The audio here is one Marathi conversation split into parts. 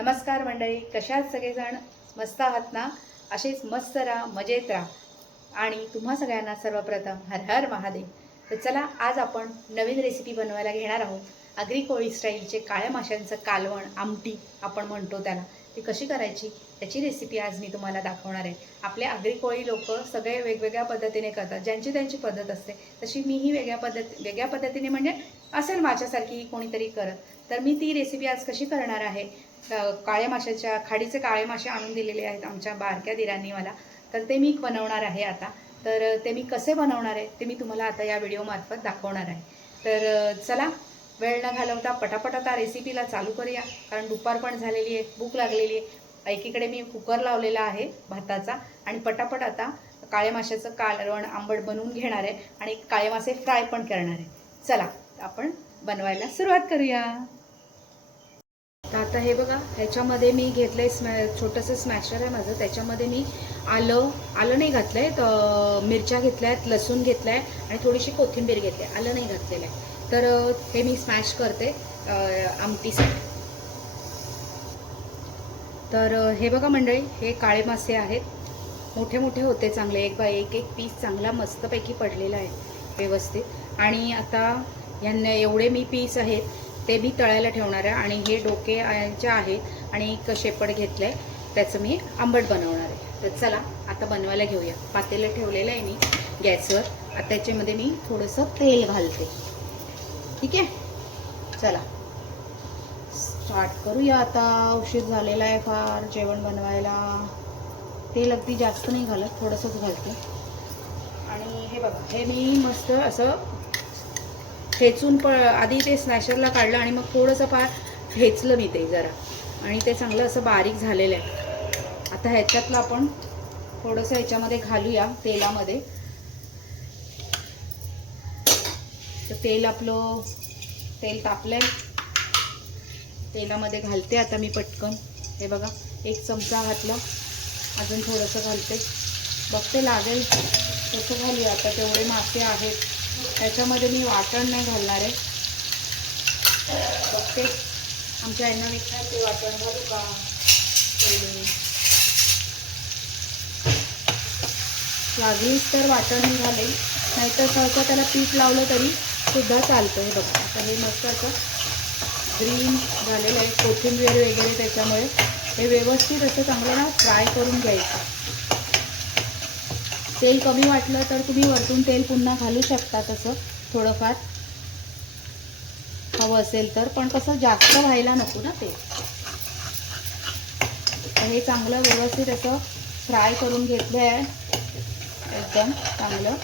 नमस्कार मंडळी कशात सगळेजण? मस्त आहात ना? असेच मस्त राहा मजेत राहा. आणि तुम्हा सगळ्यांना सर्वप्रथम हर हर महादेव. तर चला आज आपण नवीन रेसिपी बनवायला घेणार आहोत. आगरी कोळी स्टाईलचे काळ्या माशांचं कालवण आमटी आपण म्हणतो त्याला. ती कशी करायची? त्याची रेसिपी आज मी तुम्हाला दाखवणार आहे. आपले आगरी कोळी लोक सगळे वेगवेगळ्या पद्धतीने करतात. ज्यांची त्यांची पद्धत असते तशी मीही वेगळ्या पद्धत वेगळ्या पद्धतीने म्हणजे असेल माझ्यासारखी कोणीतरी करत. तर मी ती रेसिपी आज कशी करणार आहे? काळ्या माशाच्या खाडीचे काळे मासे आणून दिलेले आहेत आमच्या बारक्या दिरांनी मला. तर ते मी बनवणार आहे आता. तर ते मी कसे बनवणार आहे ते मी तुम्हाला आता या व्हिडिओमार्फत दाखवणार आहे. तर चला वेळ न घालवता पटापट आता रेसिपीला चालू करूया. कारण दुपार पण झालेली आहे भूक लागलेली आहे. एकीकडे मी कुकर लावलेला आहे भाताचा आणि पटापट आता काळे माशाचं कालवण आंबट बनवून घेणार आहे आणि काळे मासे फ्राय पण करणार आहे. चला आपण बनवायला सुरुवात करूया. तर आता हे बघा ह्याच्यामध्ये मी घेतलंय स्मॅ छोटंसं स्मॅशर आहे माझं. त्याच्यामध्ये मी आलं आलं नाही घातलं आहे तर मिरच्या घेतल्या आहेत लसूण घेतला आहे आणि थोडीशी कोथिंबीर घेतली आहे. आलं नाही घातलेलं आहे. तर हे मी स्मॅश करते आमटीसाठी. तर हे बघा मंडळी हे काळे मासे आहेत. मोठे मोठे होते चांगले. एक बाय एक एक पीस चांगला मस्तपैकी पडलेला आहे व्यवस्थित. आणि आता यांना एवढे मी पीस आहेत ते मी तळायला ठेवणार आहे आणि हे डोके जे आहेत आणि एक शेपड घेतलं आहे त्याचं मी आंबट बनवणार आहे. तर चला आता बनवायला घेऊया. पातेलं ठेवलेलं आहे मी गॅसवर. आता त्याच्यामध्ये मी थोडंसं तेल घालते. ठीक आहे? चला. स्टार्ट करूया आता. उशीर झालेला आहे फार जेवण बनवायला. तेल अगदी जास्त नाही घालत थोडंसंच घालते. आणि हे बघा हे मी मस्त असं ठेचून प आधी ते स्मॅशरला काढलं आणि मग थोडंसं फार ठेचलं मी ते जरा. आणि ते चांगलं असं बारीक झालेलं आहे. आता ह्याच्यातलं आपण थोडंसं ह्याच्यामध्ये घालूया तेलामध्ये. तर तेल आपलं तेल तापलंय. तेलामध्ये घालते आता मी पटकन. हे बघा एक चमचा घातला. अजून थोडंसं घालते. बघते लागेल. तसं घालूया आता तेवढे मासे आहेत. त्याच्यामध्ये मी वाटण नाही घालणार आहे. बघते. आमच्या यांना विचार ते वाटण घालू का? लागलीच तर वाटण निघाले घालेल नाहीतर सहसा त्याला पीठ लावलं तरी सुद्धा चालतं हे बघा. आता हे मस्त असं ग्रीन झालेलं आहे. कोथिंबीर वगैरे त्याच्यामुळे. हे व्यवस्थित असं चांगलं ना फ्राय करून घ्यायचं. तेल कमी वाटलं तर तुम्ही वरतून तेल पुन्हा घालू शकता तसं थोडंफार. हवं असेल तर पण कसं जास्त व्हायला नको ना ते. तर हे चांगलं व्यवस्थित असं फ्राय करून घेतलं आहे एकदम चांगलं.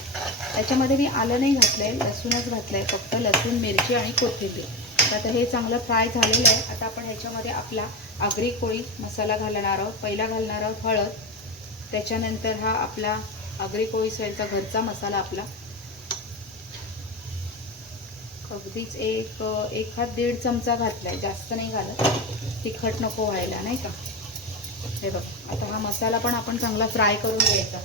त्याच्यामध्ये मी आलं नाही घातलं आहे लसूणच घातलं आहे फक्त लसूण मिरची आणि कोथिंबीर. तर आता हे चांगलं फ्राय झालेलं आहे. आता आपण ह्याच्यामध्ये आपला आगरी कोळी मसाला घालणार आहोत पहिला घालणार आहोत हळद. त्याच्यानंतर हा आपला आगरी कोळी स्टाईलचा घरचा मसाला आपला. अगदीच एक एखाद दीड चमचा घातलाय जास्त नाही घालत. तिखट नको व्हायला नाही का? हे बघ आता हा मसाला पण आपण चांगला फ्राय करून घ्यायचा.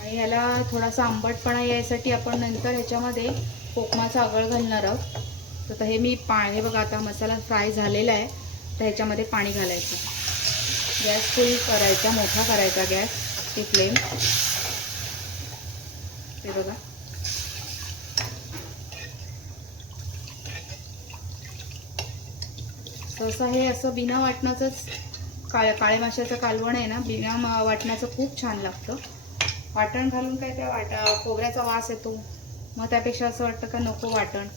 आणि ह्याला थोडासा आंबटपणा यायसाठी आपण नंतर ह्याच्यामध्ये कोकमाचा आगळ घालणार आहोत. तर हे मी पाणी बघा आता मसाला फ्राय झालेला आहे. तर ह्याच्यामध्ये पाणी घालायचं. गॅस फुल करायचा मोठा करायचा गॅस ती फ्लेम. ते बघा. तसं हे असं बिना वाटणाचंच काळ काळे माशाचं कालवण आहे ना बिना वाटण्याचं वाटणाचं खूप छान लागतं. वाटण घालून काय त्या वाट खोबऱ्याचा वास येतो. मग त्यापेक्षा असं वाटतं का नको वाटण.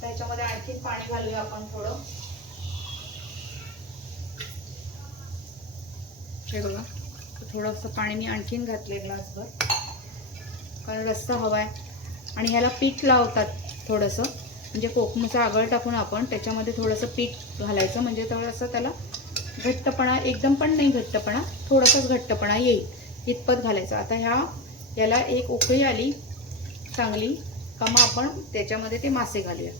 त्याच्यामध्ये आणखी पाणी घालूया आपण थोडं. हे बघा. थोडंसं पाणी मी आणखीन घातलं ग्लासभर कारण रस्ता हवा आहे आणि ह्याला पीठ लावतात थोडंसं. म्हणजे कोकमचं आगळ टाकून आपण त्याच्यामध्ये थोडंसं पीठ घालायचं. म्हणजे थोडंसं त्याला घट्टपणा एकदम पण नाही घट्टपणा थोडासाच घट्टपणा येईल. इतपत घालायचं. आता ह्या याला एक उकळी आली चांगली का मग आपण त्याच्यामध्ये ते मासे घालूया.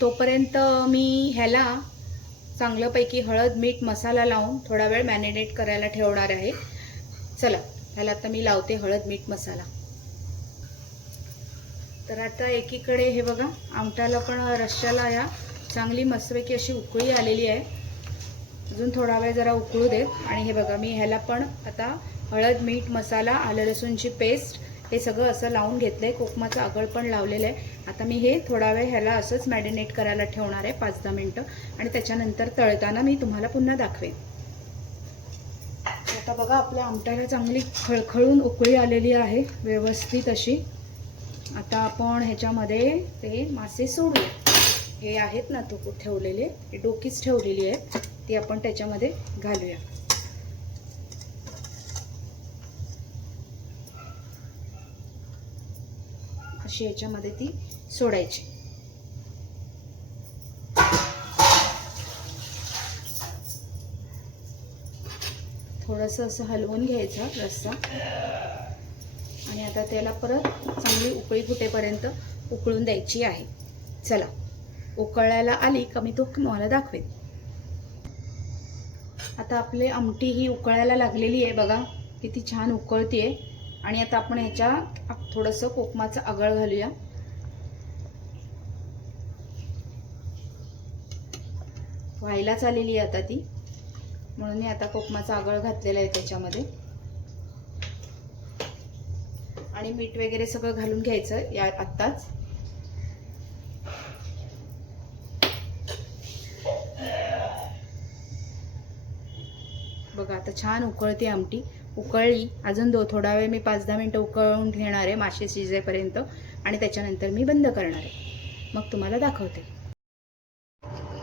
तोपर्यंत मी ह्याला चांगल्यापैकी हळद मीठ मसाला लावून थोडा वेळ मॅरिनेट करायला ठेवणार आहे. चला ह्याला आता मी लावते हळद मीठ मसाला. तर आता एकीकडे हे बघा आमटाला पण रश्श्याला या चांगली मस्तपैकी अशी उकळी आलेली आहे. अजून थोडा वेळ जरा उकळू देत. आणि हे बघा मी ह्याला पण आता हळद मीठ मसाला आलं लसूणची पेस्ट हे सगळं असं लावून घेतलं आहे कोकमाचं आगळ पण लावलेलं आहे. आता मी हे थोडा वेळ ह्याला असंच मॅरिनेट करायला ठेवणार आहे पाच दहा मिनटं. आणि त्याच्यानंतर तळताना मी तुम्हाला पुन्हा दाखवेन. आता बघा आपल्या आमट्याला चांगली खळखळून उकळी आलेली आहे व्यवस्थित अशी. आता आपण ह्याच्यामध्ये ते मासे सोडू हे आहेत ना तो ठेवलेले डोकीच ठेवलेली आहेत ती आपण त्याच्यामध्ये घालूया. अशी याच्यामध्ये ती सोडायची. थोडंसं असं हलवून घ्यायचं रस्सा. आणि आता त्याला परत चांगली उकळी फुटेपर्यंत उकळून द्यायची आहे. चला. उकळायला आली का मी तो तुम्हाला दाखवेन. आता आपली आमटी ही उकळायला लागलेली आहे बघा. किती छान उकळतीये. आणि आता आपण ह्याच्या थोडंसं कोकमाचं आगळ घालूया. व्हायलाच आलेली आहे आता ती. म्हणून मी आता कोकमाचा आगळ घातलेला आहे त्याच्यामध्ये. आणि मीठ वगैरे सगळं घालून घ्यायचं या आत्ताच. बघा आता छान उकळते आमटी. उकळली. अजून दो थोडा वेळ मी पाच दहा मिनटं उकळून घेणार आहे मासे शिजेपर्यंत आणि त्याच्यानंतर मी बंद करणार आहे. मग तुम्हाला दाखवते.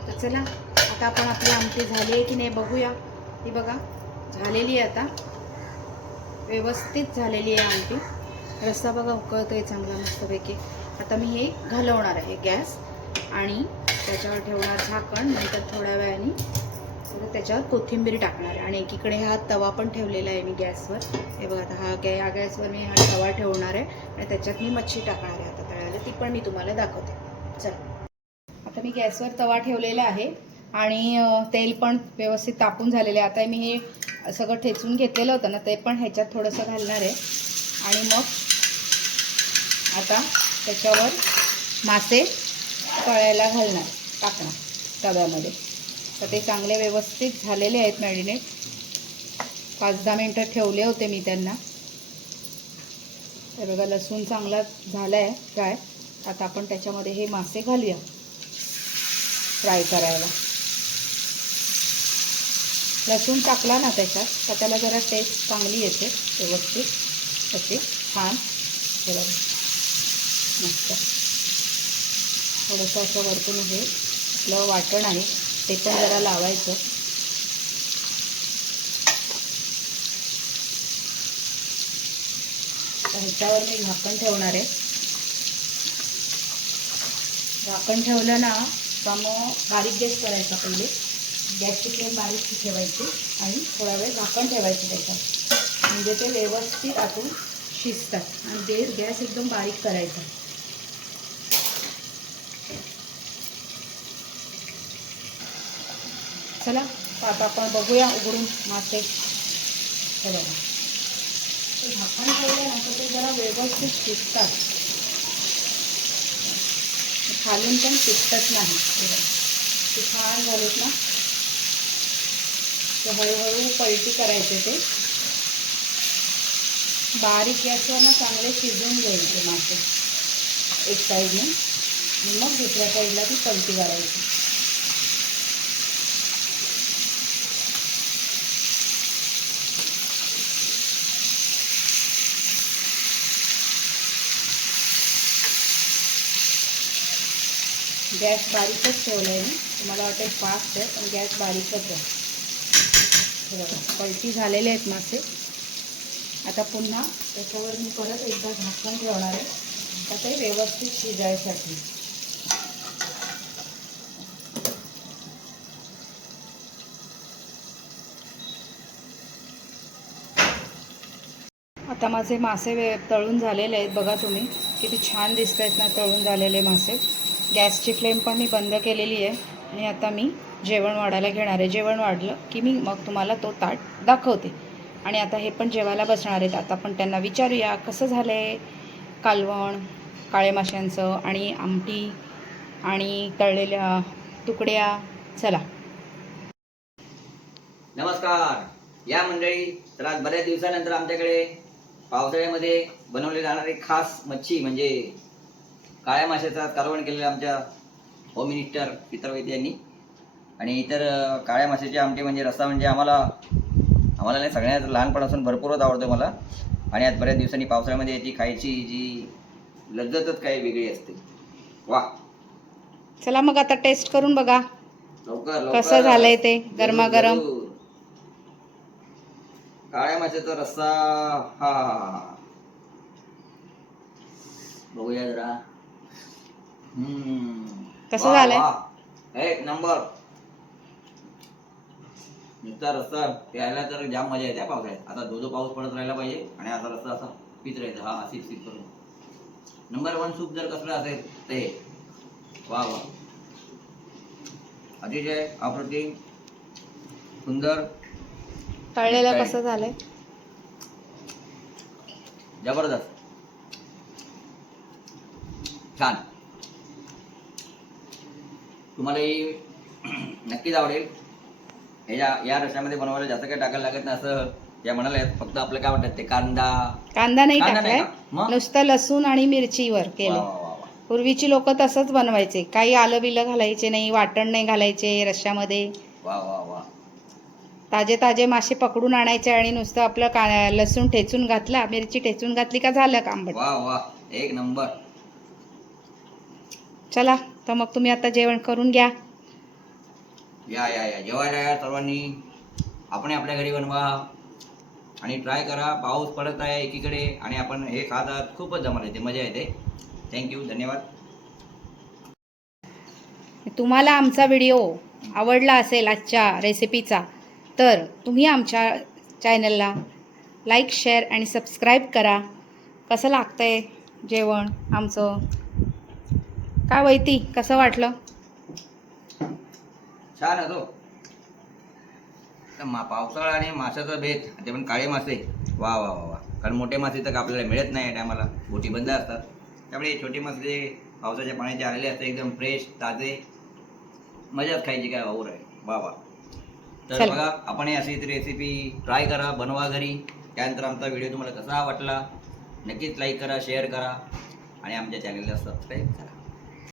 तर चला आता आपण आपली आमटी झाली आहे की नाही बघूया. ही बघा झालेली आहे आता. व्यवस्थित झालेली आहे आमटी. रस्सा बघा उकळतो आहे चांगला मस्तपैकी. आता मी हे घालवणार आहे गॅस आणि त्याच्यावर ठेवणार झाकण नंतर थोड्या वेळाने तर त्याच्यावर कोथिंबीर टाकणार. आहे आणि एकीकडे हा तवा पण ठेवलेला आहे मी गॅसवर. हे बघा आता हा गॅ या गॅसवर मी हा तवा ठेवणार आहे. आणि त्याच्यात मी मच्छी टाकणार आहे. आता तळायला ती पण मी तुम्हाला दाखवते. चल. आता मी गॅसवर तवा ठेवलेला आहे. आणि तेल पण व्यवस्थित तापून झालेलं आहे. आता मी हे सगळं ठेचून घेतलेलं होतं ना ते पण ह्याच्यात थोडंसं घालणार आहे. आणि मग आता त्याच्यावर मासे तळायला घालणार टाकणार तव्यामध्ये. तर ते चांगले व्यवस्थित झालेले आहेत मॅरिनेट पाच दहा मिनटं ठेवले होते मी त्यांना. हे बघा लसूण चांगला झाला आहे फ्राय. आता आपण त्याच्यामध्ये हे मासे घालूया फ्राय करायला. लसूण टाकला ना त्याच्यात तर त्याला जरा टेस्ट चांगली येते व्यवस्थित. अशी छान. थोडं मस्त. थोडंसं असं वरतून हे आपलं वाटण आहे. ते पण जरा लावायचं. ह्याच्यावर मी झाकण ठेवणार आहे. झाकण ठेवलं ना का मग बारीक गॅस करायचा पहिले. गॅसची फ्लेम बारीक ठेवायची आणि थोडा वेळ झाकण ठेवायचं त्याच्यात. म्हणजे ते व्यवस्थित आतून शिजतात आणि ते गॅस एकदम बारीक करायचा. चला आता आपण बघूया उघडून मासे. हे बघा. झाकण ठेवल्यानंतर ते जरा व्यवस्थित शिजतात. खालून पण शिजतच नाही. ते छान झालेत ना. तर हळूहळू पलटी करायचे ते. बारीक गॅसवर ना चांगले शिजून घ्यायचे मासे. एक साईडने. मग दुसऱ्या साईडला ती पलटी करायची. गॅस बारीकच ठेवला आहे मी. तुम्हाला वाटेल फास्ट आहे पण गॅस बारीकच आहे. बघा पलटी झालेले आहेत मासे. आता पुन्हा त्याच्यावर मी परत एकदा झाकण ठेवणार आहे. आता ते व्यवस्थित शिजायसाठी. आता माझे मासे वे तळून झालेले आहेत. बघा तुम्ही किती छान दिसत आहेत ना तळून झालेले मासे. गॅसची फ्लेम पण मी बंद केलेली आहे. आणि आता मी जेवण वाढायला घेणार आहे. जेवण वाढलं की मी मग तुम्हाला तो ताट दाखवते. आणि आता हे पण जेवायला बसणार आहेत. आता आपण त्यांना विचारूया कसं झालं आहे कालवण काळे माशांचं आणि आमटी आणि तळलेल्या तुकड्या? चला. नमस्कार. या मंडळी तर आज बऱ्याच दिवसानंतर आमच्याकडे पावसाळ्यामध्ये बनवली जाणारी खास मच्छी म्हणजे काळ्या माशाचा कारवण केलेला आमच्या होम मिनिस्टर पितरवैद यांनी. आणि इतर काळ्या माशाचे आमटे म्हणजे रस्सा म्हणजे आम्हाला आम्हाला नाही सगळ्यात लहानपणापासून भरपूरच आवडतो मला. आणि आज बऱ्याच दिवसांनी पावसाळ्यामध्ये याची खायची जी लज्जतच काही वेगळी असते. वा चला मग आता टेस्ट करून बघा. लवकर कसं झालंय ते गरमागरम. काळ्या माशाचा रस्सा हा हा, हा, हा. बघूया जरा. कसं झालंय? एक नंबर. नुसता रस्सा प्यायला तर जाम मजा येते पावसाळ्यात. आता दो दो पाऊस पडत राहिला पाहिजे आणि असा रस्सा असा पित राहायचा. हा सिप सिप करून. नंबर वन सूप जर कसलं असेल ते. वा वा. अतिशय अप्रतिम सुंदर. तळलेलं? कसं झालंय? जबरदस्त. छान. तुम्हालाही नक्कीच आवडेल. ह्याच्या या रश्यामध्ये बनवायला जास्त काही टाकायला लागत नाही असं या म्हणाले फक्त आपलं काय म्हणतात ते कांदा. कांदा नाही कांदा नाही टाकलाय का? मग? नुसतं लसूण आणि मिरचीवर वा, केलं. वा, वा, वा. पूर्वीची लोक तसंच बनवायचे. काही आलं बिलं घालायचे नाही वाटण नाही घालायचे रश्श्यामध्ये वा वा वा. ताजे ताजे मासे पकडून आणायचे आणि नुसतं आपलं का लसूण ठेचून घातला मिरची ठेचून घातली का झालं कांबट वा वा. एक नंबर. चला. तर मग तुम्ही आता जेवण करून घ्या. या या या. जेवायला या सर्वांनी. आपण आपल्या घरी बनवा. आणि ट्राय करा. पाऊस पडत आहे एकीकडे आणि आपण हे खात आहात. खूपच जमाल येते मजा येते. थँक्यू धन्यवाद. तुम्हाला आमचा व्हिडिओ आवडला असेल आजच्या रेसिपीचा तर तुम्ही आमच्या चॅनलला लाईक शेअर आणि सबस्क्राईब करा. कसं लागतंय जेवण आमचं? काय वैती कसं वाटलं? छान होतो तर मा पावसाळा आणि माशाचा भेद ते पण काळे मासे. वा वा वा वा. कारण मोठे मासे तर आपल्याला मिळत नाही टायमाला बोटी बंद असतात. त्यामुळे हे छोटे मासे पावसाच्या पाण्याचे आलेले असतात एकदम फ्रेश ताजे. मजाच खायची काय वावर आहे. वा वा. तर. बघा आपण ही अशी रेसिपी ट्राय करा बनवा घरी. त्यानंतर आमचा व्हिडिओ तुम्हाला कसा वाटला नक्कीच लाईक करा शेअर करा. आणि आमच्या चॅनलला सबस्क्राईब करा.